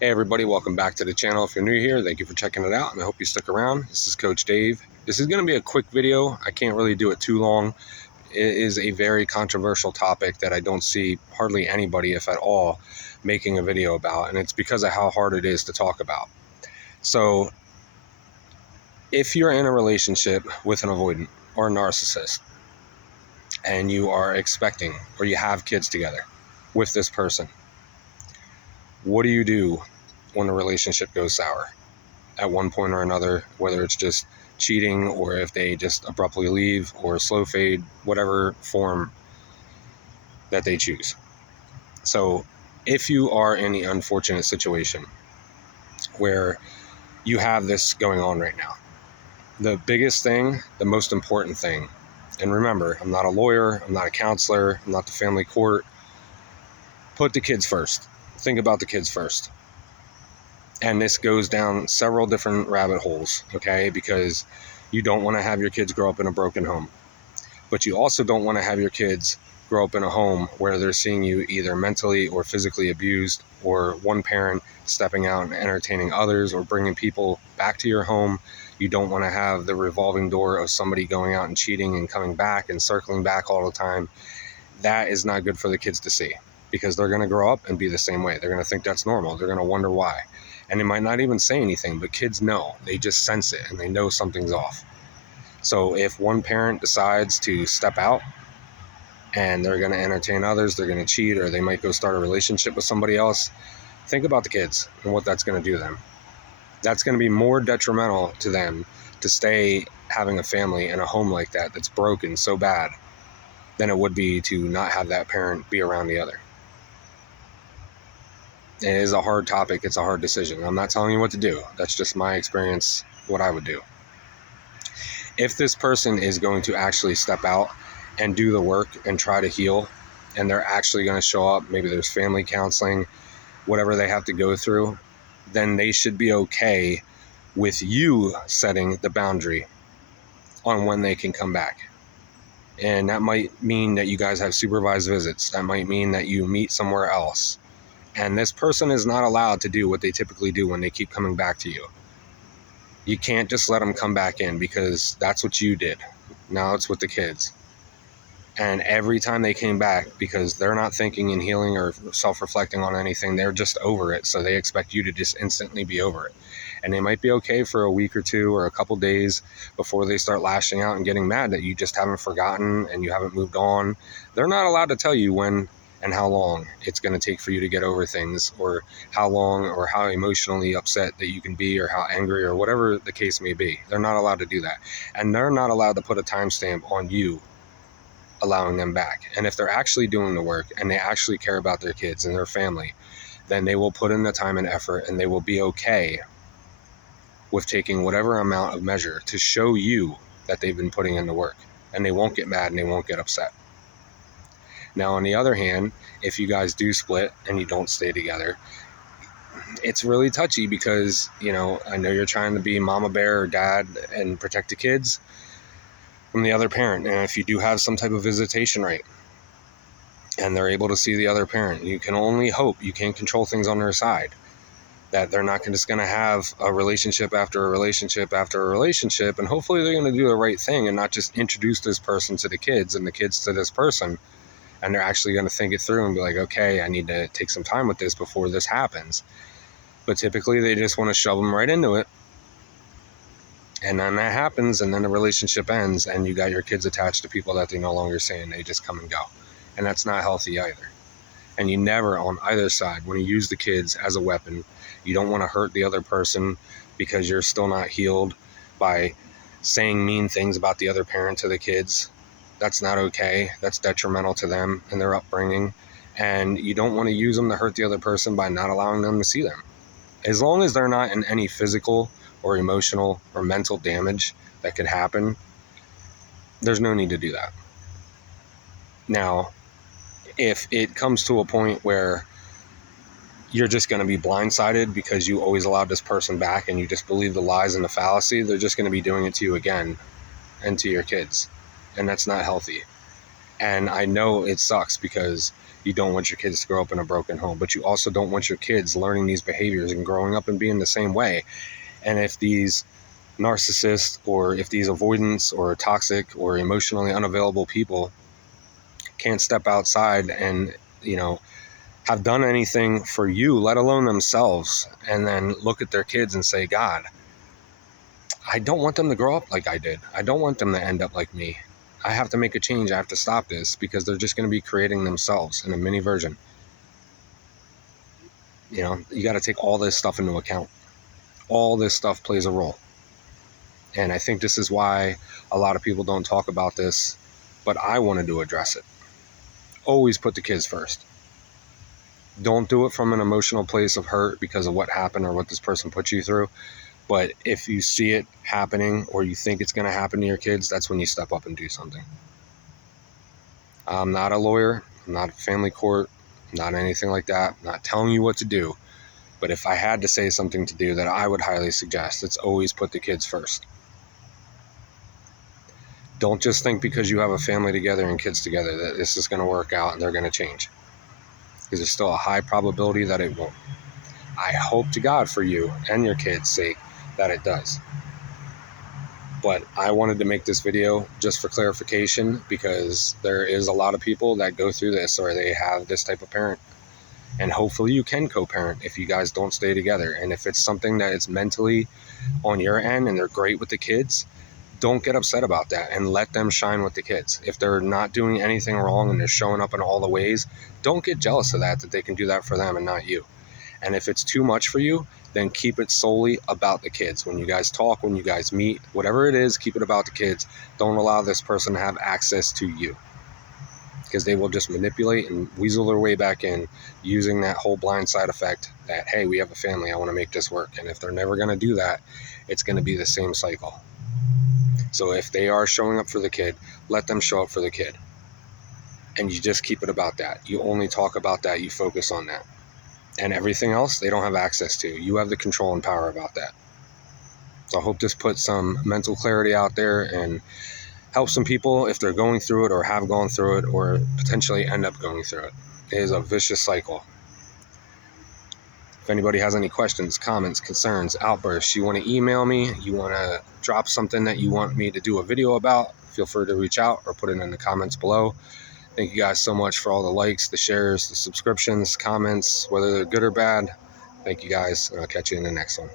Hey everybody, welcome back to the channel. If you're new here, thank you for checking it out and I hope you stick around. This is Coach Dave. This is going to be a quick video. I can't really do it too long. It is a very controversial topic that I don't see hardly anybody, if at all, making a video about, and it's because of how hard it is to talk about. So if you're in a relationship with an avoidant or a narcissist and you are expecting or you have kids together with this person, what do you do when the relationship goes sour at one point or another, whether it's just cheating or if they just abruptly leave or slow fade, whatever form that they choose? So if you are in the unfortunate situation where you have this going on right now, the biggest thing, the most important thing, and remember, I'm not a lawyer, I'm not a counselor, I'm not the family court, put the kids first. Think about the kids first. And this goes down several different rabbit holes, okay? Because you don't want to have your kids grow up in a broken home. But you also don't want to have your kids grow up in a home where they're seeing you either mentally or physically abused, or one parent stepping out and entertaining others or bringing people back to your home. You don't want to have the revolving door of somebody going out and cheating and coming back and circling back all the time. That is not good for the kids to see, because they're going to grow up and be the same way. They're going to think that's normal. They're going to wonder why. And they might not even say anything, but kids know. They just sense it and they know something's off. So if one parent decides to step out and they're going to entertain others, they're going to cheat, or they might go start a relationship with somebody else, think about the kids and what that's going to do to them. That's going to be more detrimental to them to stay having a family in a home like that that's broken so bad than it would be to not have that parent be around the other. It is a hard topic. It's a hard decision. I'm not telling you what to do. That's just my experience, what I would do. If this person is going to actually step out and do the work and try to heal, and they're actually going to show up, maybe there's family counseling, whatever they have to go through, then they should be okay with you setting the boundary on when they can come back. And that might mean that you guys have supervised visits. That might mean that you meet somewhere else. And this person is not allowed to do what they typically do when they keep coming back to you. You can't just let them come back in, because that's what you did. Now it's with the kids. And every time they came back, because they're not thinking and healing or self-reflecting on anything, they're just over it. So they expect you to just instantly be over it. And they might be okay for a week or two or a couple days before they start lashing out and getting mad that you just haven't forgotten and you haven't moved on. They're not allowed to tell you when and how long it's going to take for you to get over things, or how long or how emotionally upset that you can be, or how angry, or whatever the case may be. They're not allowed to do that. And they're not allowed to put a timestamp on you allowing them back. And if they're actually doing the work and they actually care about their kids and their family, then they will put in the time and effort, and they will be okay with taking whatever amount of measure to show you that they've been putting in the work. And they won't get mad and they won't get upset. Now, on the other hand, if you guys do split and you don't stay together, it's really touchy, because, I know you're trying to be mama bear or dad and protect the kids from the other parent. And if you do have some type of visitation right and they're able to see the other parent, you can only hope, you can't control things on their side, that they're not just going to have a relationship after a relationship after a relationship. And hopefully they're going to do the right thing and not just introduce this person to the kids and the kids to this person. And they're actually going to think it through and be like, okay, I need to take some time with this before this happens. But typically they just want to shove them right into it. And then that happens, and then the relationship ends, and you got your kids attached to people that they no longer see, and they just come and go. And that's not healthy either. And you never, on either side, when you use the kids as a weapon, you don't want to hurt the other person because you're still not healed by saying mean things about the other parent to the kids. That's not okay. That's detrimental to them and their upbringing. And you don't want to use them to hurt the other person by not allowing them to see them. As long as they're not in any physical or emotional or mental damage that could happen, there's no need to do that. Now, if it comes to a point where you're just going to be blindsided because you always allowed this person back and you just believe the lies and the fallacy, they're just going to be doing it to you again and to your kids. And that's not healthy. And I know it sucks, because You don't want your kids to grow up in a broken home, but you also don't want your kids learning these behaviors and growing up and being the same way. And if these narcissists, or if these avoidants or toxic or emotionally unavailable people can't step outside and, have done anything for you, let alone themselves, and then look at their kids and say, God, I don't want them to grow up like I did. I don't want them to end up like me. I have to make a change. I have to stop this, because they're just going to be creating themselves in a mini version. You got to take all this stuff into account. All this stuff plays a role. And I think this is why a lot of people don't talk about this, but I wanted to address it. Always put the kids first. Don't do it from an emotional place of hurt because of what happened or what this person put you through. But if you see it happening, or you think it's going to happen to your kids, that's when you step up and do something. I'm not a lawyer. I'm not a family court. I'm not anything like that. I'm not telling you what to do. But if I had to say something to do that I would highly suggest, it's always put the kids first. Don't just think because you have a family together and kids together that this is going to work out and they're going to change. Because there's still a high probability that it won't. I hope to God for you and your kids' sake that it does. But I wanted to make this video just for clarification, because there is a lot of people that go through this, or they have this type of parent. And hopefully you can co-parent if you guys don't stay together. And if it's something that is mentally on your end and they're great with the kids, don't get upset about that and let them shine with the kids. If they're not doing anything wrong and they're showing up in all the ways, don't get jealous of that they can do that for them and not you. And if it's too much for you, then keep it solely about the kids. When you guys talk, when you guys meet, whatever it is, keep it about the kids. Don't allow this person to have access to you, because they will just manipulate and weasel their way back in, using that whole blindside effect that, hey, we have a family, I want to make this work. And if they're never going to do that, it's going to be the same cycle. So if they are showing up for the kid, let them show up for the kid. And you just keep it about that. You only talk about that. You focus on that. And everything else, they don't have access to. You have the control and power about that. So I hope this puts some mental clarity out there and help some people if they're going through it, or have gone through it, or potentially end up going through it. It is a vicious cycle. If anybody has any questions, comments, concerns, outbursts, you want to email me, you want to drop something that you want me to do a video about, feel free to reach out or put it in the comments below. Thank you guys so much for all the likes, the shares, the subscriptions, comments, whether they're good or bad. Thank you guys, and I'll catch you in the next one.